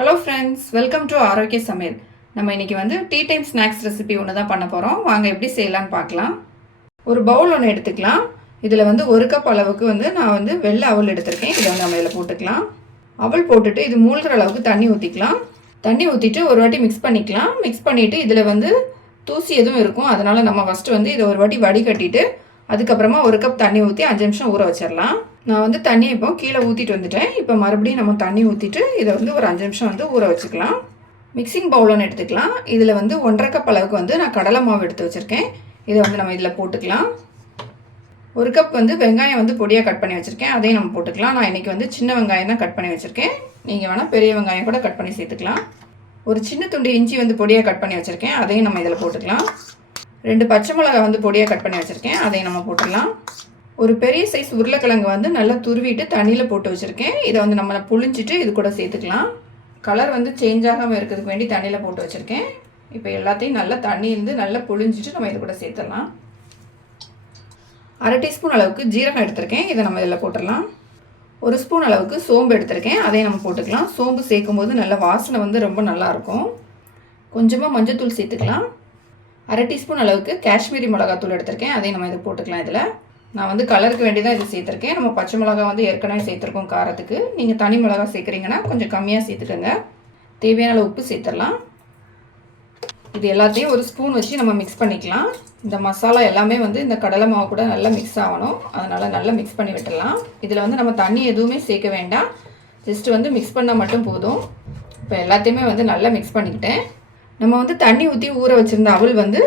Hello friends, welcome to ஆரோக்கிய சமையல். நம்ம இன்றைக்கி வந்து டீ டைம் ஸ்நாக்ஸ் ரெசிபி ஒன்று தான் பண்ண போகிறோம். வாங்க எப்படி செய்யலான்னு பார்க்கலாம். ஒரு பவுல் ஒன்று எடுத்துக்கலாம். இதில் வந்து 1 கப் அளவுக்கு வந்து நான் வந்து வெள்ளை அவல் எடுத்திருக்கேன். இதை வந்து நம்ம இதில் போட்டுக்கலாம். அவல் போட்டுட்டு இது மூழ்கிற அளவுக்கு தண்ணி ஊற்றிக்கலாம். தண்ணி ஊற்றிட்டு ஒரு வாட்டி மிக்ஸ் பண்ணிக்கலாம். மிக்ஸ் பண்ணிவிட்டு இதில் வந்து தூசி எதுவும் இருக்கும். அதனால் நம்ம ஃபஸ்ட்டு வந்து இதை ஒரு வாட்டி வடிகட்டிட்டு அதுக்கப்புறமா 1 கப் தண்ணி ஊற்றி 5 நிமிஷம் ஊற வச்சிடலாம். நான் வந்து தண்ணி இப்போ கீழே ஊற்றிட்டு வந்துட்டேன். இப்போ மறுபடியும் நம்ம தண்ணி ஊற்றிட்டு இதை வந்து ஒரு 5 நிமிஷம் வந்து ஊற வச்சுக்கலாம். மிக்சிங் பவுல் ஒன்று எடுத்துக்கலாம். இதில் வந்து 1.5 கப் அளவுக்கு வந்து நான் கடலை மாவு எடுத்து வச்சுருக்கேன். இதை வந்து நம்ம இதில் போட்டுக்கலாம். 1 கப் வந்து வெங்காயம் வந்து பொடியாக கட் பண்ணி வச்சுருக்கேன். அதையும் நம்ம போட்டுக்கலாம். நான் இன்றைக்கி வந்து சின்ன வெங்காயம் தான் கட் பண்ணி வச்சுருக்கேன். நீங்கள் வேணால் பெரிய வெங்காயம் கூட கட் பண்ணி சேர்த்துக்கலாம். ஒரு சின்ன துண்டு இஞ்சி வந்து பொடியாக கட் பண்ணி வச்சுருக்கேன். அதையும் நம்ம இதில் போட்டுக்கலாம். 2 பச்சை மிளகாய் வந்து பொடியாக கட் பண்ணி வச்சுருக்கேன். அதையும் நம்ம போட்டுடலாம். ஒரு பெரிய சைஸ் உருளைக்கிழங்கு வந்து நல்லா துருவிட்டு தண்ணியில் போட்டு வச்சுருக்கேன். இதை வந்து நம்ம புளிஞ்சிட்டு இது கூட சேர்த்துக்கலாம். கலர் வந்து சேஞ்ச் ஆகாமல் இருக்கிறதுக்கு வேண்டி தண்ணியில் போட்டு வச்சுருக்கேன். இப்போ எல்லாத்தையும் நல்லா தண்ணியிலேருந்து நல்லா புளிஞ்சிட்டு நம்ம இது கூட சேர்த்துடலாம். 1/2 டீஸ்பூன் அளவுக்கு ஜீரகம் எடுத்திருக்கேன். இதை நம்ம இதில் போட்டுடலாம். 1 ஸ்பூன் அளவுக்கு சோம்பு எடுத்திருக்கேன். அதையும் நம்ம போட்டுக்கலாம். சோம்பு சேர்க்கும் போது நல்ல வாசனை வந்து ரொம்ப நல்லாயிருக்கும். கொஞ்சமாக மஞ்சள்தூள் சேர்த்துக்கலாம். 1/2 டீஸ்பூன் அளவுக்கு காஷ்மீரி மிளகாத்தூள் எடுத்திருக்கேன். அதையும் நம்ம இது போட்டுக்கலாம். இதில் நான் வந்து கலருக்கு வேண்டி தான் இது சேர்த்துருக்கேன். நம்ம பச்சை மிளகா வந்து ஏற்கனவே சேர்த்துருக்கோம் காரத்துக்கு. நீங்கள் தனி மிளகா சேர்க்குறீங்கன்னா கொஞ்சம் கம்மியாக சேர்த்துக்கோங்க. தேவையான அளவு உப்பு சேர்த்துடலாம். இது எல்லாத்தையும் ஒரு ஸ்பூன் வச்சு நம்ம மிக்ஸ் பண்ணிக்கலாம். இந்த மசாலா எல்லாமே வந்து இந்த கடலை மாவு கூட நல்லா மிக்ஸ் ஆகணும். அதனால் நல்லா மிக்ஸ் பண்ணி விட்டுடலாம். இதில் வந்து நம்ம தண்ணி எதுவுமே சேர்க்க வேண்டாம். ஜஸ்ட்டு வந்து மிக்ஸ் பண்ணால் மட்டும் போதும். இப்போ எல்லாத்தையுமே வந்து நல்லா மிக்ஸ் பண்ணிக்கிட்டேன். நம்ம வந்து தண்ணி ஊற்றி ஊற வச்சுருந்த அவல் வந்து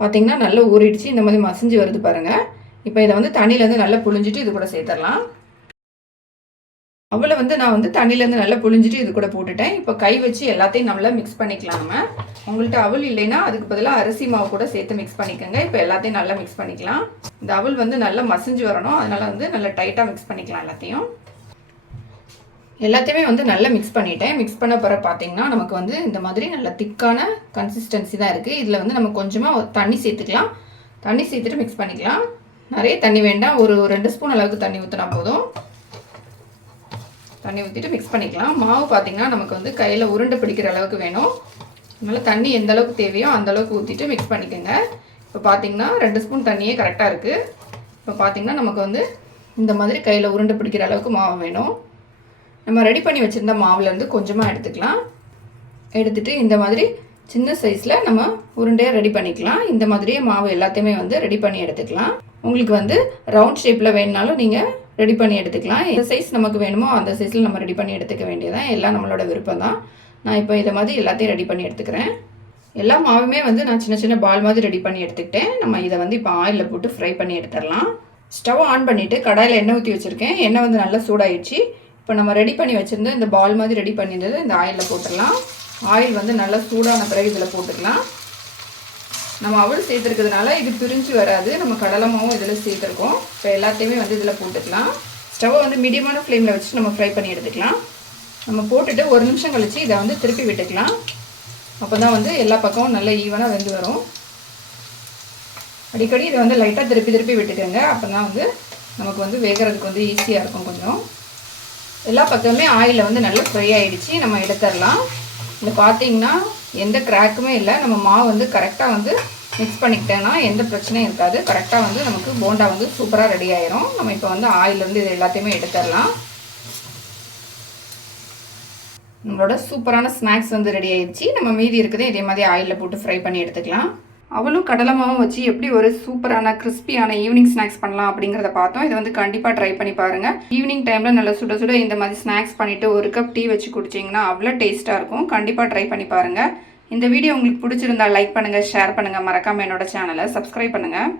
பார்த்திங்கன்னா நல்லா ஊறிடுச்சு. இந்த மாதிரி மசிஞ்சு வருது பாருங்கள். இப்போ இதை வந்து தண்ணியிலேருந்து நல்லா புழிஞ்சிட்டு இது கூட சேர்த்துடலாம். அவளை வந்து நான் வந்து தண்ணியிலேருந்து நல்லா புழிஞ்சிட்டு இது கூட போட்டுட்டேன். இப்போ கை வச்சு எல்லாத்தையும் நல்லா மிக்ஸ் பண்ணிக்கலாம். நம்ம உங்கள்கிட்ட அவல் இல்லைன்னா அதுக்கு பதிலாக அரிசி மாவு கூட சேர்த்து மிக்ஸ் பண்ணிக்கோங்க. இப்போ எல்லாத்தையும் நல்லா மிக்ஸ் பண்ணிக்கலாம். இந்த அவல் வந்து நல்லா மசிஞ்சு வரணும். அதனால் வந்து நல்லா டைட்டாக மிக்ஸ் பண்ணிக்கலாம். எல்லாத்தையுமே வந்து நல்லா மிக்ஸ் பண்ணிட்டேன். மிக்ஸ் பண்ண பிறகு பார்த்தீங்கன்னா நமக்கு வந்து இந்த மாதிரி நல்ல திக்கான கன்சிஸ்டன்சி தான் இருக்குது. இதில் வந்து நம்ம கொஞ்சமாக தண்ணி சேர்த்துக்கலாம். தண்ணி சேர்த்துட்டு மிக்ஸ் பண்ணிக்கலாம். நிறைய தண்ணி வேண்டாம். ஒரு 2 ஸ்பூன் அளவுக்கு தண்ணி ஊற்றினா போதும். தண்ணி ஊற்றிட்டு மிக்ஸ் பண்ணிக்கலாம். மாவு பார்த்திங்கன்னா நமக்கு வந்து கையில் உருண்டை பிடிக்கிற அளவுக்கு வேணும். அதனால் தண்ணி எந்த அளவுக்கு தேவையோ அந்த அளவுக்கு ஊற்றிட்டு மிக்ஸ் பண்ணிக்கோங்க. இப்போ பார்த்திங்கன்னா 2 ஸ்பூன் தண்ணியே கரெக்டாக இருக்குது. இப்போ பார்த்திங்கன்னா நமக்கு வந்து இந்த மாதிரி கையில் உருண்டை பிடிக்கிற அளவுக்கு மாவு வேணும். நம்ம ரெடி பண்ணி வச்சுருந்த மாவுலேருந்து கொஞ்சமாக எடுத்துக்கலாம். எடுத்துகிட்டு இந்த மாதிரி சின்ன சைஸில் நம்ம உருண்டையாக ரெடி பண்ணிக்கலாம். இந்த மாதிரியே மாவு எல்லாத்தையுமே வந்து ரெடி பண்ணி எடுத்துக்கலாம். உங்களுக்கு வந்து ரவுண்ட் ஷேப்பில் வேணுனாலும் நீங்கள் ரெடி பண்ணி எடுத்துக்கலாம். எந்த சைஸ் நமக்கு வேணுமோ அந்த சைஸில் நம்ம ரெடி பண்ணி எடுத்துக்க வேண்டியதான். எல்லாம் நம்மளோட விருப்பம் தான். நான் இப்போ இதை மாதிரி எல்லாத்தையும் ரெடி பண்ணி எடுத்துக்கிறேன். எல்லா மாவுமே வந்து நான் சின்ன சின்ன பால் மாதிரி ரெடி பண்ணி எடுத்துக்கிட்டேன். நம்ம இதை வந்து இப்போ ஆயிலில் போட்டு ஃப்ரை பண்ணி எடுத்துடலாம். ஸ்டவ் ஆன் பண்ணிவிட்டு கடாயில் எண்ணெய் ஊற்றி வச்சுருக்கேன். எண்ணெய் வந்து நல்லா சூடாயிடுச்சு. இப்போ நம்ம ரெடி பண்ணி வச்சுருந்த இந்த பால் மாதிரி ரெடி பண்ணியிருந்தது இந்த ஆயிலில் போட்டுடலாம். ஆயில் வந்து நல்லா சூடான பிறகு இதில் போட்டுக்கலாம். நம்ம அவல் சேர்த்துருக்கிறதுனால இது பிரிஞ்சு வராது. நம்ம கடலை மாவும் இதில் சேர்த்துருக்கோம். இப்போ எல்லாத்தையுமே வந்து இதில் போட்டுக்கலாம். ஸ்டவ்வை வந்து மீடியமான ஃப்ளேமில் வச்சு நம்ம ஃப்ரை பண்ணி எடுத்துக்கலாம். நம்ம போட்டுட்டு 1 நிமிஷம் கழித்து இதை வந்து திருப்பி விட்டுக்கலாம். அப்போ தான் வந்து எல்லா பக்கமும் நல்லா ஈவனாக வெந்து வரும். அடிக்கடி இதை வந்து லைட்டாக திருப்பி விட்டுக்கோங்க. அப்போ தான் வந்து நமக்கு வந்து வேகிறதுக்கு வந்து ஈஸியாக இருக்கும். கொஞ்சம் எல்லா பக்கமுமே ஆயிலில் வந்து நல்லா ஃப்ரை ஆகிடுச்சு. நம்ம எடுத்துடலாம். இதில் பார்த்தீங்கன்னா எந்த கிராக்குமே இல்லை. நம்ம மாவு வந்து கரெக்டாக வந்து மிக்ஸ் பண்ணிக்கிட்டேன்னா எந்த பிரச்சனையும் இருக்காது. கரெக்டாக வந்து நமக்கு போண்டா வந்து சூப்பராக ரெடி ஆயிரும். நம்ம இப்போ வந்து ஆயிலேருந்து இது எல்லாத்தையுமே எடுத்துடலாம். நம்மளோட சூப்பரான ஸ்நாக்ஸ் வந்து ரெடி ஆயிடுச்சு. நம்ம மீதி இருக்கிறதே இதே மாதிரி ஆயிலில் போட்டு ஃப்ரை பண்ணி எடுத்துக்கலாம். அவளும் கடலை மாவும் வச்சு எப்படி ஒரு சூப்பரான கிறிஸ்பியான ஈவினிங் ஸ்நாக்ஸ் பண்ணலாம் அப்படிங்கிறத பார்த்தோம். இதை வந்து கண்டிப்பாக ட்ரை பண்ணி பாருங்கள். ஈவினிங் டைமில் நல்லா சுட சுட இந்த மாதிரி ஸ்நாக்ஸ் பண்ணிவிட்டு 1 கப் டீ வச்சு குடிச்சிங்கன்னா அவ்வளோ டேஸ்ட்டாக இருக்கும். கண்டிப்பாக ட்ரை பண்ணி பாருங்கள். இந்த வீடியோ உங்களுக்கு பிடிச்சிருந்தா லைக் பண்ணுங்கள், ஷேர் பண்ணுங்கள். மறக்காமல் என்னோட சேனலை சப்ஸ்கிரைப் பண்ணுங்கள்.